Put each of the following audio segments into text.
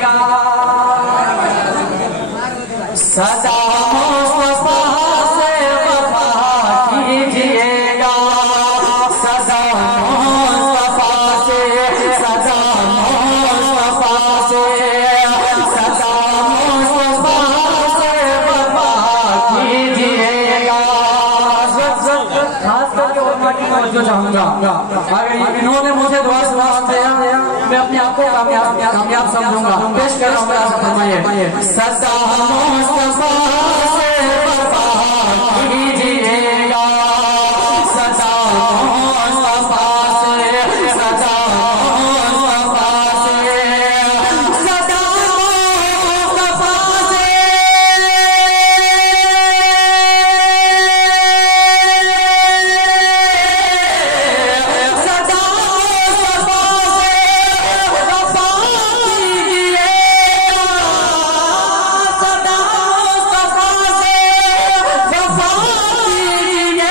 कीजिएगा सदा मुस्तफा से वफा कीजिएगा सदा मुस्तफा से सदा मुस्तफा से सदा मुस्तफा से वफा कीजिएगा। खास करके उम्मा की तवज्जो चाहूंगा, अगर इन्होंने मुझे दुआ दिया मैं अपने आप को कामयाब समझूंगा। पेश कर रहा हूँ, फरमाइए सदा मुस्तफा से वफा कीजिएगा सदा मुस्तफा से सदा मुस्तफा से सदा मुस्तफा से सदा मुस्तफा से वफा कीजिएगा सदा मुस्तफा से वफा कीजिएगा।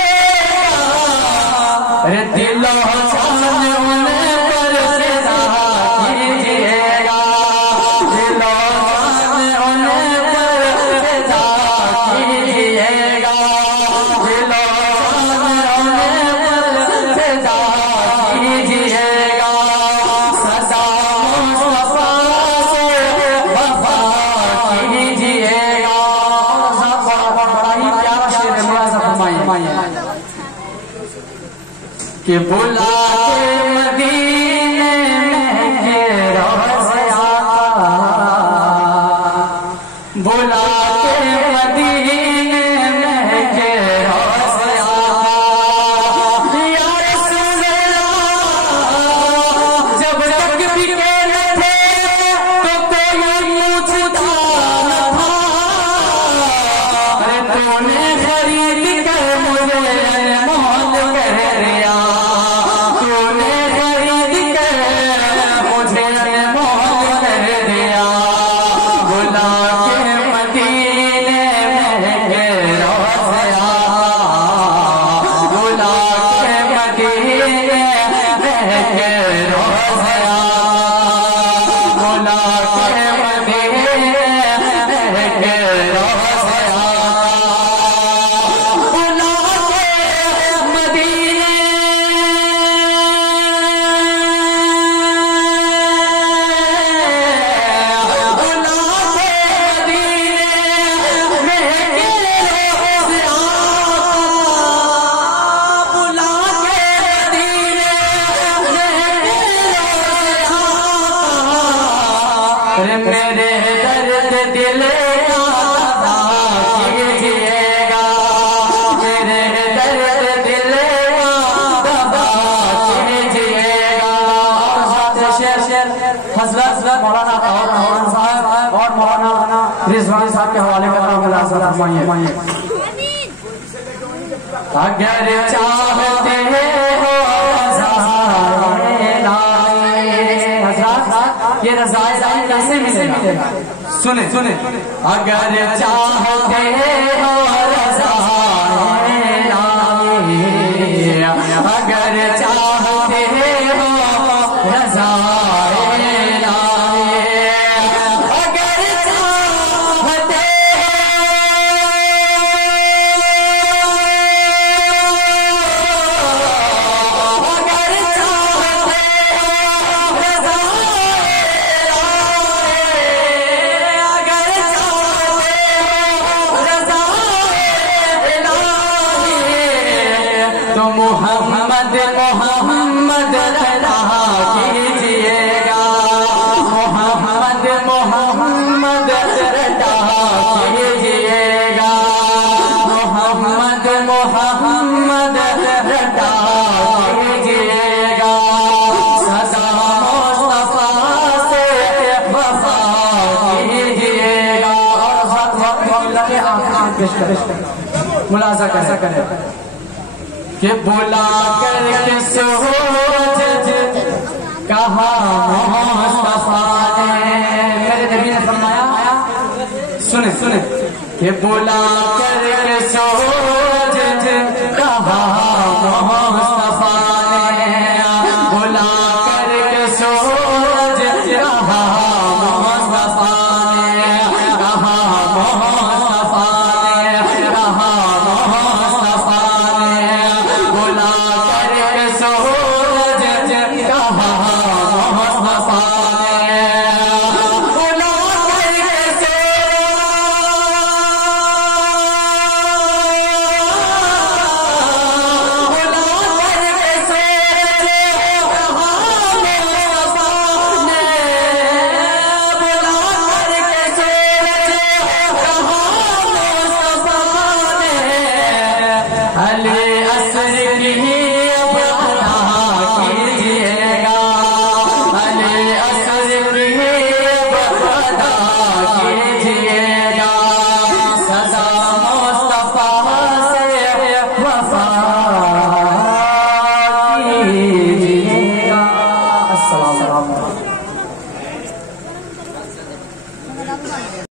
अरे दिलो जान उन्हें पर फिदा कीजिएगा दिलो जान उन्हें पर फिदा कीजिएगा दिलो जान उन्हें पर फिदा कीजिएगा सदा मुस्तफा से वफा कीजिएगा। बड़ा ही प्यारा शेर है, मुलाज़ा फरमाइए कि बुला के मदीने में के रोज़े आका बुला के मदीने में के रोज़े आका या रसूल अल्लाह जब तक बिके न थे तो कोई पूछता न था अरे तूने खरीद कर मुझे मोल कर दिया तूने खरीद कर मुझे मोल कर दिया बुला के मदीने में के रोज़े आका बुला के मदीने में के रोज़े आका बुला के मदीने में के रोज़े आका बुला के मदीने बुला के मदीने में के रोज़े आका बुला के मदीने में के रोज़े आका मेरे दर्द दिल का दवा कीजिएगा मेरे दर्द दिल का दवा कीजिएगा। हज़रत मौलाना खान साहब और मौलाना रिजवानी साहब के हवाले कर रहा हूँ, फरमाइए अगर चाहते हो हज़रत ये रज़ाए लाइन कैसे मिलेगा सुने सुने अगर चाहते हो रज़ाए लाइन अगर चाहते हो रज़ाए लाइन अगर चाहते अगर चाहते अगर चाहते तो मोहम्मद मोहम्मद रहा कीजिएगा मोहम्मद मोहम्मद रहा कीजिएगा मोहम्मद मोहम्मद रहा कीजिएगा सदा मुस्तफा से वफा कीजिएगा। मुलाज़ा करें कि बुला करके सोच कहा मुस्तफा ने मेरे नबी ने फरमाया सुने सुने कि बुला करके सोच कहा मुस्तफा ने बुला करके सोच कहा मुस्तफा